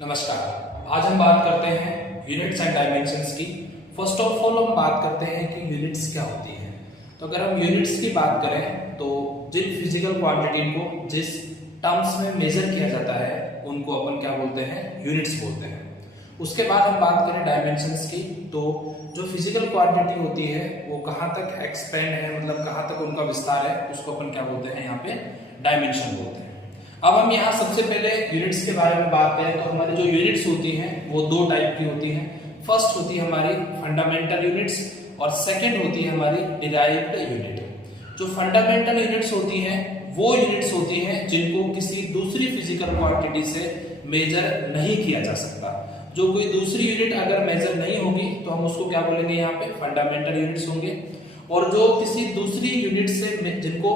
नमस्कार। आज हम बात करते हैं यूनिट्स एंड डायमेंशंस की। फर्स्ट ऑफ ऑल हम बात करते हैं कि यूनिट्स क्या होती है। तो अगर हम यूनिट्स की बात करें तो जिन फिजिकल क्वांटिटी को जिस टर्म्स में मेजर किया जाता है उनको अपन क्या बोलते हैं, यूनिट्स बोलते हैं। उसके बाद हम बात करें डायमेंशंस की, तो जो फिजिकल क्वांटिटी होती है वो कहाँ तक एक्सपेंड है, मतलब कहाँ तक उनका विस्तार है, उसको अपन क्या बोलते हैं, यहाँ पे डायमेंशन बोलते हैं। अब हम यहाँ सबसे पहले यूनिट्स के बारे में बात करें तो हमारी जो यूनिट्स होती हैं वो दो टाइप की होती हैं। फर्स्ट होती है हमारी फंडामेंटल यूनिट्स और सेकंड होती है हमारी डिराइव्ड यूनिट। जो फंडामेंटल यूनिट्स होती हैं वो यूनिट्स होती हैं जिनको किसी दूसरी फिजिकल क्वांटिटी से मेजर नहीं किया जा सकता। जो कोई दूसरी यूनिट अगर मेजर नहीं होगी तो हम उसको क्या बोलेंगे, यहाँ पे फंडामेंटल यूनिट्स होंगे। और जो किसी दूसरी यूनिट से जिनको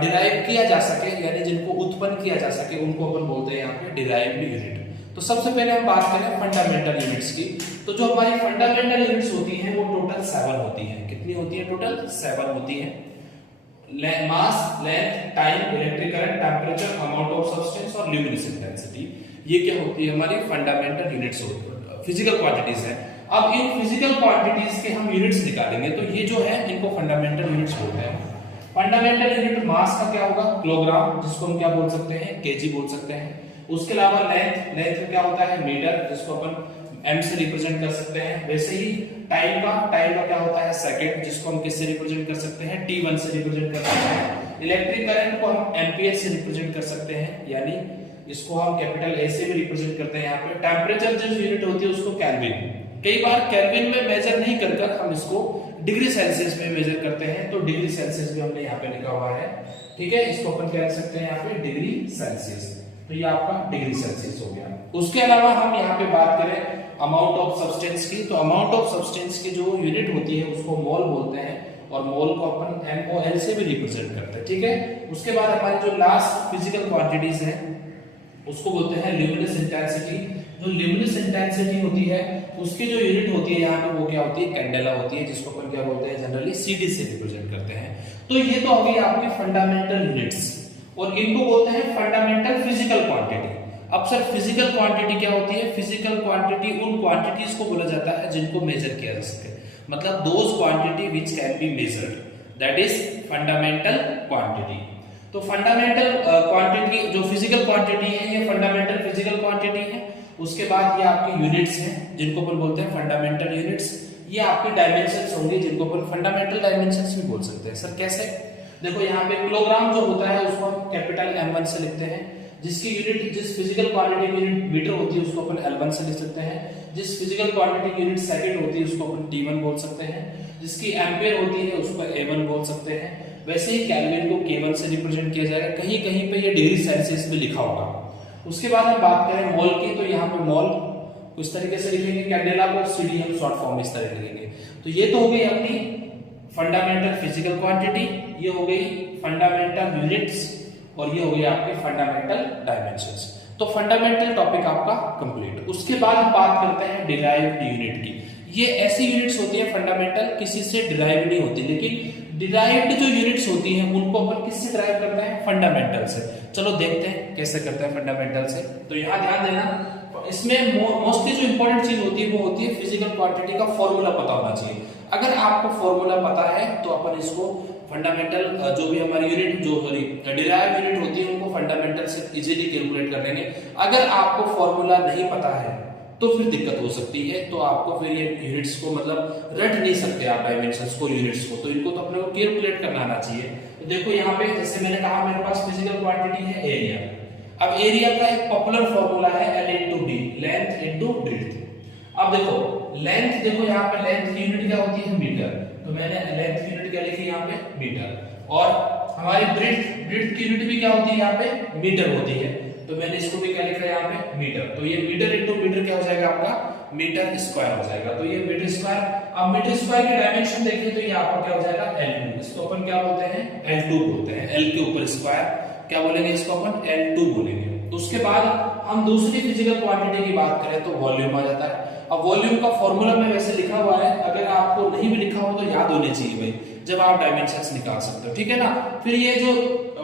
डिराइव किया जा सके, यानी जिनको उत्पन्न किया जा सके, उनको अपन बोलते हैं यहाँ पे डिराइव्ड यूनिट। तो सबसे पहले हम बात करें फंडामेंटल यूनिट्स की। तो जो हमारी फंडामेंटल यूनिट्स होती हैं वो टोटल 7 होती हैं। कितनी होती है? टोटल 7 होती हैं। Mass, length, time, electric current, temperature, amount of substance और ल्यूमिनस इंटेंसिटी। ये क्या होती है? हमारी फंडामेंटल यूनिट्स फिजिकल क्वांटिटीज है। अब इन फिजिकल क्वांटिटीज के हम यूनिट्स निकालेंगे तो ये जो है इनको फंडामेंटल यूनिट्स बोलते हैं। फंडामेंटल यूनिट मास का क्या होगा? किलोग्राम, जिसको हम क्या बोल सकते हैं, केजी बोल सकते हैं। उसके अलावा लेंथ, लेंथ का क्या होता है? मीटर, जिसको अपन एम से रिप्रेजेंट कर सकते हैं। वैसे ही टाइम का क्या होता है? सेकंड, जिसको हम किससे रिप्रेजेंट कर सकते हैं? T1 से रिप्रेजेंट कर सकते हैं। इलेक्ट्रिक करंट को हम एम्पियर से रिप्रेजेंट कर सकते हैं, यानी इसको हम कैपिटल ए से भी रिप्रेजेंट करते हैं। यहाँ पे टेम्परेचर जो यूनिट होती है उसको केल्विन, कई बार केल्विन में मेजर नहीं कर हम इसको डिग्री सेल्सियस में मेजर करते हैं, तो डिग्री सेल्सियस भी हमने यहाँ पे लिखा हुआ है। ठीक है, इसको अपन क्या लिख सकते हैं यहाँ पे? Degree Celsius. तो ये आपका डिग्री सेल्सियस हो गया। उसके अलावा हम यहाँ पे बात करें अमाउंट ऑफ सब्सटेंस की, तो अमाउंट ऑफ सब्सटेंस की जो यूनिट होती है उसको मोल बोलते हैं, और मोल को अपन MOL से भी रिप्रेजेंट करते हैं। ठीक है, उसके बाद हमारी जो लास्ट फिजिकल क्वांटिटीज है उसको बोलते हैं ल्यूमिनस इंटेंसिटी। जो ल्यूमिनस इंटेंसिटी होती है उसकी जो यूनिट होती है यहाँ पे वो क्या होती है? कैंडेला होती है, जिसको अपन क्या बोलते हैं? जनरली CD से रिप्रेजेंट करते हैं। तो ये तो हो गई आपकी फंडामेंटल यूनिट्स, और इनको बोलते हैं फंडामेंटल फिजिकल क्वांटिटी। अब सर फिजिकल क्वांटिटी क्या होती है? फिजिकल क्वांटिटी उन क्वांटिटीज को बोला जाता है जिनको मेजर किया जा सके, मतलब those quantity which can be measured, that is fundamental quantity. तो फंडामेंटल क्वांटिटी जो फिजिकल क्वांटिटी है ये फंडामेंटल फिजिकल क्वांटिटी है। उसके बाद ये आपकी यूनिट्स हैं जिनको अपन बोलते हैं फंडामेंटल यूनिट्स। ये आपकी डायमेंशंस होंगे जिनको अपन फंडामेंटल डायमेंशंस भी बोल सकते हैं। सर कैसे? देखो यहाँ पे किलोग्राम जो होता है उसको हम कैपिटल M1 से लिखते हैं। जिसकी यूनिट, जिस फिजिकल क्वांटिटी की यूनिट मीटर होती है उसको अपन L1 से लिख सकते हैं। जिस फिजिकल क्वांटिटी की यूनिट सेकंड होती है उसको अपन T1 बोल सकते हैं। जिसकी एम्पियर होती है उसको A1 बोल सकते हैं। वैसे ही केल्विन को K1 से रिप्रेजेंट किया जाएगा। कहीं कहीं पे ये डिग्री सेल्सियस में लिखा होगा। उसके बाद हम बात करें मोल की, तो यहाँ पे मोल इस तरीके से लिखेंगे, कैंडेला को CD हम शॉर्ट फॉर्म में इस तरह लिखेंगे। तो ये तो हो गई अपनी फंडामेंटल फिजिकल क्वांटिटी, ये हो गई फंडामेंटल यूनिट्स, और ये हो गई आपके फंडामेंटल डायमेंशंस। तो फंडामेंटल टॉपिक आपका कंप्लीट। उसके बाद हम बात करते हैं डिराइव्ड यूनिट की। ये ऐसी यूनिट्स होती है फंडामेंटल, किसी से डिराइव नहीं होती, लेकिन डिराइव्ड जो यूनिट्स होती हैं उनको अपन किससे डिराइव करते हैं? फंडामेंटल से। चलो देखते हैं कैसे करते हैं फंडामेंटल से। तो यहाँ ध्यान देना, इसमें मोस्टली जो इंपॉर्टेंट चीज होती है वो होती है फिजिकल क्वांटिटी का फॉर्मूला पता होना चाहिए। अगर आपको फॉर्मूला पता है तो अपन इसको फंडामेंटल जो भी हमारी यूनिट, जो डिराइव यूनिट होती है उनको फंडामेंटल से इजीली कैलकुलेट कर लेंगे। अगर आपको फॉर्मूला नहीं पता है तो फिर दिक्कत हो सकती है, तो आपको फिर ये यूनिट्स को मतलब रट नहीं सकते आप डायमेंशंस को, यूनिट्स को, तो इनको तो अपने को कैलकुलेट करना आना चाहिए। तो देखो यहाँ पे जैसे मैंने कहा मेरे पास फिजिकल क्वांटिटी है एरिया। अब एरिया का एक पॉपुलर फॉर्मूला है L/D, लेंथ इनटू ब्रेड्थ। अब देखो लेंथ, देखो यहाँ पे लेंथ की यूनिट क्या होती है? मीटर। तो मैंने लेंथ की यूनिट क्या लिखी यहाँ पे? मीटर। और हमारी ब्रेड्थ की यूनिट भी क्या होती है? यहाँ पे मीटर होती है। तो मैंने इसको भी क्या लिखा है यहाँ पे? मीटर। तो ये मीटर इनटू मीटर क्या हो जाएगा आपका? मीटर स्क्वायर हो जाएगा। तो ये मीटर स्क्वायर। अब मीटर स्क्वायर की डायमेंशन देखिए तो ये आपका क्या हो जाएगा? L2। इसको अपन क्या बोलते हैं? L2 बोलते हैं। L के ऊपर स्क्वायर क्या बोलेंगे? इसको अपन L2 बोलेंगे। उसके बाद हम दूसरी फिजिकल क्वांटिटी की बात करें तो वॉल्यूम आ जाता है। अब वॉल्यूम का फॉर्मूला में वैसे लिखा हुआ है, अगर आपको नहीं भी लिखा हो तो याद होने चाहिए भाई, जब आप डायमेंशंस निकाल सकते हो। ठीक है ना? फिर ये जो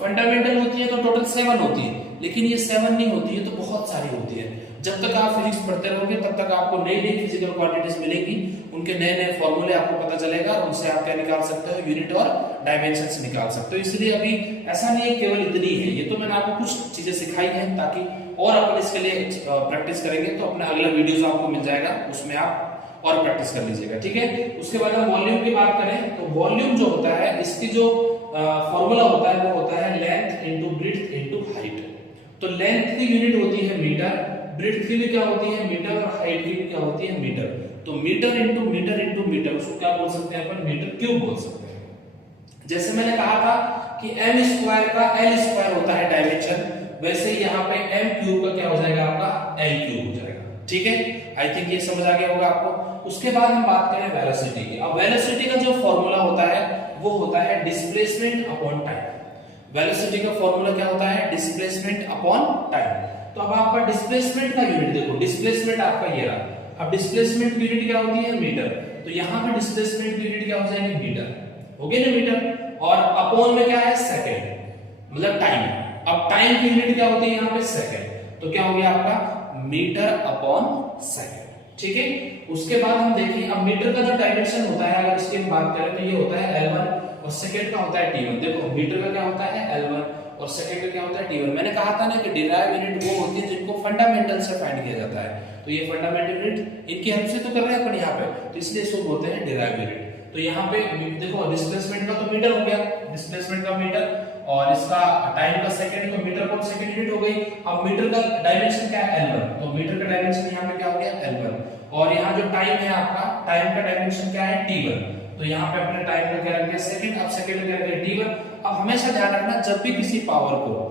फंडामेंटल होती है तो टोटल 7 होती है, लेकिन ये 7 नहीं होती है, तो बहुत सारी होती है। जब तक आप फिजिक्स पढ़ते रहोगे तब तक आपको नई नई फिजिकल क्वांटिटीज मिलेंगी, उनके नए नए फॉर्मूले आपको पता चलेगा और उनसे आप क्या निकाल सकते हो, यूनिट और डायमेंशंस निकाल सकते हो। इसलिए अभी ऐसा नहीं है केवल इतनी है, ये तो मैंने आपको कुछ चीजें सिखाई हैं ताकि और अपन इसके लिए प्रैक्टिस करेंगे, तो अपना अगला वीडियोस आपको मिल जाएगा, उसमें आप और प्रैक्टिस कर लीजिएगा, ठीक है। उसके बाद हम वॉल्यूम की बात करें तो वॉल्यूम जो होता है इसकी जो फॉर्मूला होता है वो होता है length into breadth into height. तो लेंथ की यूनिट होती है मीटर, ब्रेड्थ की भी क्या होती है मीटर, और हाइट की भी क्या होती है मीटर। तो metre into metre into metre, उसको क्या बोल सकते हैं अपन, मीटर क्यूब बोल सकते हैं। जैसे मैंने कहा था कि m स्क्वायर का l स्क्वायर होता है डायमेंशन, वैसे ही यहाँ पे m क्यूब का क्या हो जाएगा आपका l क्यूब हो जाएगा, ठीक है। आई थिंक ये समझ आ गया होगा आपको। उसके बाद हम बात करें वेलोसिटी की। अब वेलोसिटी का जो फॉर्मूला होता है वो होता है डिस्प्लेसमेंट अपॉन टाइम। वेलोसिटी का फॉर्मूला क्या होता है, डिस्प्लेसमेंट अपॉन टाइम। तो अब आपका डिस्प्लेसमेंट का यूनिट देखो, डिस्प्लेसमेंट आपका ये रहा। अब डिस्प्लेसमेंट की यूनिट क्या होती है, मीटर। तो यहाँ पे डिस्प्लेसमेंट की यूनिट क्या हो जाएगी, मीटर, हो गई ना मीटर। और अपॉन में क्या है, सेकंड, मतलब टाइम। अब टाइम की यूनिट क्या होती है यहाँ पे, सेकंड। तो क्या हो गया आपका मीटर अपॉन सेकंड, ठीक है। उसके बाद हम देखें, अब मीटर का जो डायमेंशन होता है अगर इसकी बात करें तो ये होता है L1 और सेकंड का होता है T1। देखो मीटर का क्या होता है L1 और सेकंड का क्या होता है T1। मैंने कहा था ना कि डिराइव यूनिट वो होती है जिनको फंडामेंटल से फाइंड किया जाता है। तो ये फंडामेंटल यूनिट इनकी हेल्प से तो कर रहे हैं अपन यहाँ पे, तो इसलिए इसको बोलते हैं डिराइव यूनिट। तो यहाँ पे देखो डिस्प्लेसमेंट का तो मीटर हो गया, डिस्प्लेसमेंट का मीटर, और इसका टाइम का सेकंड, तो मीटर पर सेकंड यूनिट हो गई। अब मीटर का डायमेंशन क्या है, L1, तो मीटर का डायमेंशन यहाँ पे क्या हो गया, L1। और यहाँ जो टाइम है आपका, टाइम का डायमेंशन क्या है, T1। तो यहाँ पे अपने टाइम का क्या रख दिया, सेकंड। अब सेकंड में क्या रख दिया, T1। अब हमेशा ध्यान रखना, जब भी किसी पावर को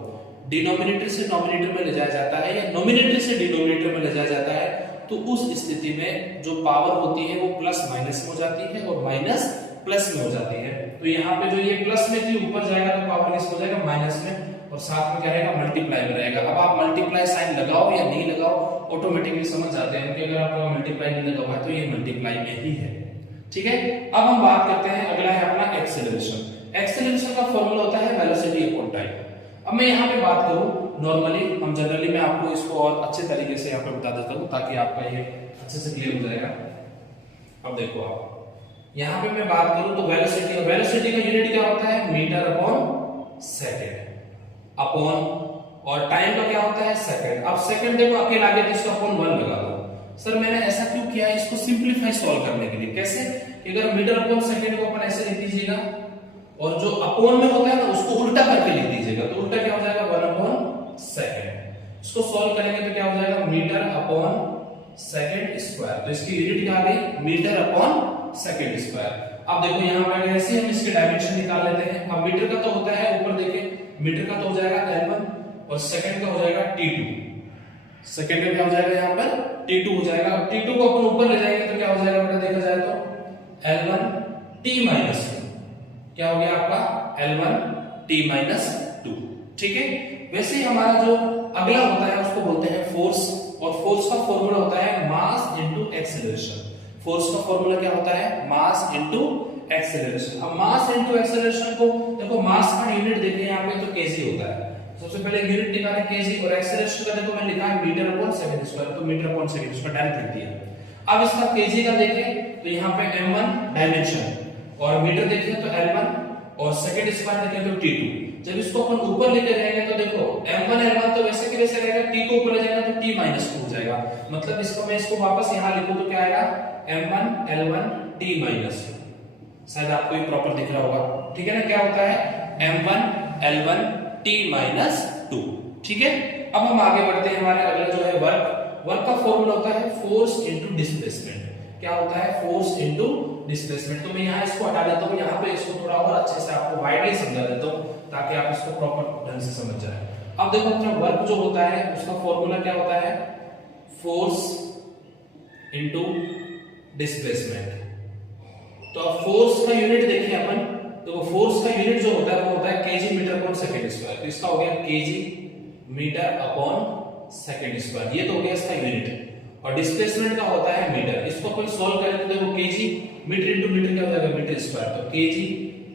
डिनोमिनेटर से नोमिनेटर में ले जाया जाता है या नोमिनेटर से डिनोमिनेटर में ले जाया जाता है, तो उस स्थिति में जो पावर होती है वो प्लस माइनस में हो जाती है और माइनस प्लस में हो जाती है। तो यहाँ पे जो ये प्लस में थी ऊपर जाएगा तो पावर किस हो जाएगा, माइनस में, और साथ में क्या रहेगा, मल्टीप्लाई में रहेगा। अब आप मल्टीप्लाई साइन लगाओ या नहीं लगाओ, ऑटोमेटिकली समझ जाते हैं कि अगर आपको मल्टीप्लाई नहीं लगा हुआ है तो ये मल्टीप्लाई में ही है, ठीक है। अब हम बात करते हैं, अगला है अपना एक्सेलरेशन। एक्सेलरेशन का फॉर्मूला होता है वेलोसिटी अपॉन टाइम। अब मैं यहाँ पे बात करूं नॉर्मली, हम जनरली मैं आपको इसको और अच्छे तरीके से यहाँ पे बता देता हूँ ताकि आपका ये अच्छे से क्लियर हो जाएगा। अब देखो आप यहाँ पे मैं बात करूं तो वेलोसिटी, वेलोसिटी का यूनिट क्या होता है, मीटर अपॉन सेकंड अपॉन, और टाइम का क्या होता है, सेकंड। अब सेकंड देखो अकेला आगे तो इसका अपॉन 1 लगा दो। सर मैंने ऐसा क्यों किया है, इसको सिंपलीफाई सॉल्व करने के लिए। कैसे कि अगर मीटर अपॉन सेकंड को अपन ऐसे लिख दीजिएगा और जो अपॉन में होता है ना उसको उल्टा करके लिख दीजिएगा, तो उल्टा क्या हो जाएगा, 1 अपॉन सेकंड। इसको सॉल्व करेंगे तो क्या हो जाएगा, मीटर अपॉन सेकंड स्क्वायर। तो इसकी यूनिट क्या आ गई, मीटर अपॉन सेकंड स्क्वायर। अब देखो यहाँ पे ऐसे हम इसके डायमेंशन निकाल लेते हैं। अब मीटर का तो होता है, ऊपर देखिए मीटर का तो हो जाएगा L1 और सेकंड का हो जाएगा T2। सेकंड का क्या हो जाएगा, यहाँ पर T2 हो जाएगा। अब T2 को अपन ऊपर ले जाएंगे तो क्या हो जाएगा बेटा, देखा जाए तो L1 T माइनस 2, क्या हो गया आपका L1 T माइनस 2, ठीक है। वैसे ही हमारा जो अगला होता है उसको बोलते हैं फोर्स, और फोर्स का फॉर्मूला होता है मास इनटू एक्सेलरेशन। फोर्स का फॉर्मूला क्या होता है, मास इनटू एक्सेलरेशन। अब मास इनटू एक्सेलरेशन को देखो, मास का यूनिट देखें यहाँ पे तो केजी होता है। सबसे पहले यूनिट निकालें केजी, और एक्सेलरेशन का देखो मैंने लिखा है मीटर अपॉन सेकंड स्क्वायर, तो metre upon second square direct लिख दिया। अब इसका केजी का देखें तो यहाँ पे m1 डायमेंशन, और मीटर देखें तो L1, और सेकंड स्क्वायर देखें तो T2। जब इसको अपन ऊपर लेके जाएंगे तो देखो m1 L1 तो वैसे के वैसे रहेगा, T को ऊपर ले जाएगा तो T माइनस 2 हो जाएगा। मतलब इसको मैं इसको वापस यहाँ लिखूं तो क्या आएगा, m1 L1 T माइनस 2। शायद आपको ये प्रॉपर दिख रहा होगा, ठीक है ना। क्या होता है m1 L1 T माइनस 2, ठीक है। अब हम आगे बढ़ते हैं, हमारे अगला जो है वर्क। वर्क का फॉर्मूला होता है फोर्स इनटू डिस्प्लेसमेंट। क्या होता है, फोर्स इनटू डिस्प्लेसमेंट। तो मैं यहाँ इसको हटा देता हूँ, यहाँ पे इसको थोड़ा और अच्छे से आपको वाइडली समझा देता हूँ ताकि आप इसको प्रॉपर ढंग से समझ जाए। अब देखो अपना वर्क जो होता है उसका फॉर्मूला क्या होता है, फोर्स इनटू डिस्प्लेसमेंट। तो अब फोर्स का यूनिट देखिए अपन, तो फोर्स का यूनिट जो होता है वो होता है KG metre upon second square. तो इसका हो गया KG metre upon second square, ये तो हो गया इसका यूनिट। और डिस्प्लेसमेंट का होता है मीटर। इसको कोई सॉल्व करें तो देखो केजी मीटर इनटू मीटर क्या हो जाएगा, मीटर स्क्वायर। तो KG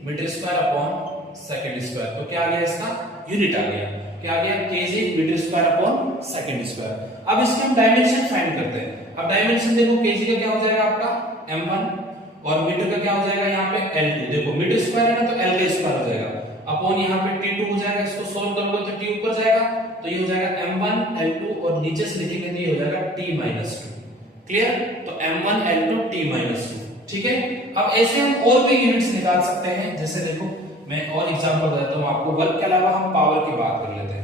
metre square upon second square, तो क्या आ गया इसका यूनिट आ गया। क्या आ गया KG metre square upon second square. अब इसके हम डायमेंशन फाइंड करते हैं। अब डायमेंशन देखो केजी का क्या हो जाएगा आपका m1 और मीटर का क्या हो जाएगा यहाँ पे L2। देखो मीटर स्क्वायर है ना तो L का स्क्वायर हो जाएगा अपॉन यहाँ पे T2 हो जाएगा। इसको सॉल्व करोगे तो T ऊपर जाएगा तो ये हो जाएगा m1 L2 और नीचे से लिखेंगे तो ये हो जाएगा T-2। क्लियर? तो m1 L2 T-2। ठीक है। अब ऐसे हम और भी यूनिट्स निकाल सकते हैं। जैसे देखो मैं और एग्जांपल देता हूं आपको। वर्क के अलावा हम पावर की बात कर लेते हैं।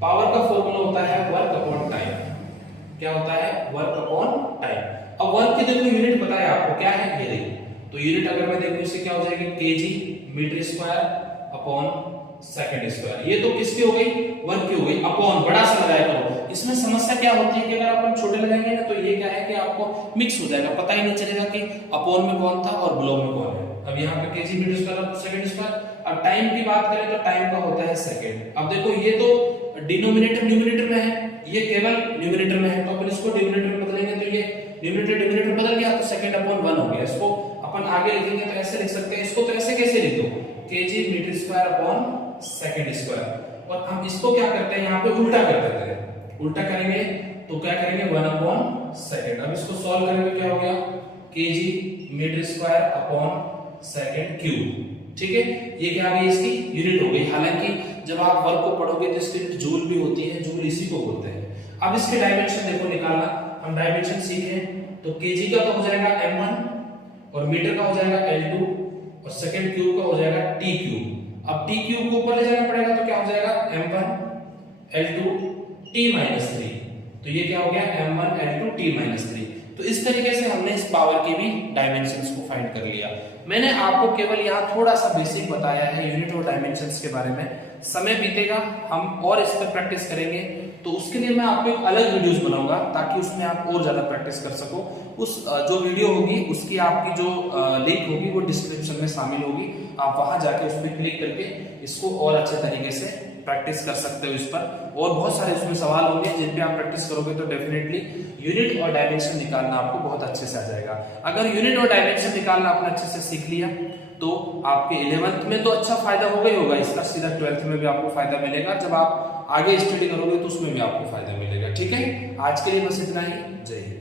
पावर का फॉर्मूला होता है वर्क अपॉन टाइम। क्या होता है? Work upon time. अब वर्क की देखो यूनिट बताया आपको क्या है, ये देखो। तो यूनिट अगर मैं देखूं इससे क्या हो जाएगी KG metre square upon second square. ये तो किसकी हो गई? वर्क की हो गई। अपॉन बड़ा सा लगाया करो। इसमें समस्या क्या होती है कि अगर अपन छोटे लगाएंगे ना तो ये क्या है कि आपको मिक्स हो जाएगा, पता ही नहीं चलेगा कि अपॉन में कौन था और बिलो में कौन है। अब यहाँ पे KG metre square second square. अब टाइम की बात करें तो टाइम का होता है सेकंड। अब देखो ये तो डिनोमिनेटर न्यूमरेटर में है, ये केवल न्यूमरेटर में है, तो अपन इसको डिनोमिनेटर में बदलेंगे तो ये न्यूमरेटर बदल गया तो सेकंड अपॉन 1 हो गया। इसको अपन आगे लिखेंगे तो ऐसे लिख सकते हैं। इसको तो ऐसे कैसे लिख दो KG metre square upon second square. और हम इसको क्या करते हैं यहाँ पे उल्टा कर देते हैं। उल्टा करेंगे तो क्या करेंगे 1 अपॉन सेकंड। अब इसको सॉल्व करेंगे क्या हो गया KG metre square upon second cube. ठीक है, ये क्या आ गई इसकी यूनिट हो गई। हालांकि जब आप वर्क को पढ़ोगे तो इसकी जूल भी होती है, जूल इसी को बोलते हैं। अब इसके डायमेंशन देखो निकालना। हम डायमेंशन सीखे तो केजी का तो हो जाएगा m1 और मीटर का हो जाएगा L2 और सेकंड क्यूब का हो जाएगा T क्यूब। अब T क्यूब को ऊपर ले जाना पड़ेगा तो क्या हो जाएगा m1 L2 T-3। तो ये क्या हो गया m1 L2 T-3। तो इस तरीके से हमने इस पावर की भी डायमेंशंस को फाइंड कर लिया। मैंने आपको केवल यहाँ थोड़ा सा बेसिक बताया है यूनिट और डायमेंशंस के बारे में। समय बीतेगा हम और इस पर प्रैक्टिस करेंगे, तो उसके लिए मैं आपको एक अलग वीडियोस बनाऊंगा ताकि उसमें आप और ज्यादा प्रैक्टिस कर सको। उस जो वीडियो होगी उसकी आपकी जो लिंक होगी वो डिस्क्रिप्शन में शामिल होगी। आप वहां जाके उस पर क्लिक करके इसको और अच्छे तरीके से प्रैक्टिस कर सकते हो इस पर। और बहुत सारे उसमें सवाल होंगे जिन पे आप प्रैक्टिस करोगे तो डेफिनेटली यूनिट और डायमेंशन निकालना आपको बहुत अच्छे से आ जाएगा। अगर यूनिट और डायमेंशन निकालना आपने अच्छे से सीख लिया तो आपके 11th में तो अच्छा फायदा होगा ही होगा, इसका सीधा 12th में भी आपको फायदा मिलेगा। जब आप आगे स्टडी करोगे तो उसमें भी आपको फायदा मिलेगा। ठीक है, आज के लिए बस इतना ही। जय हिंद।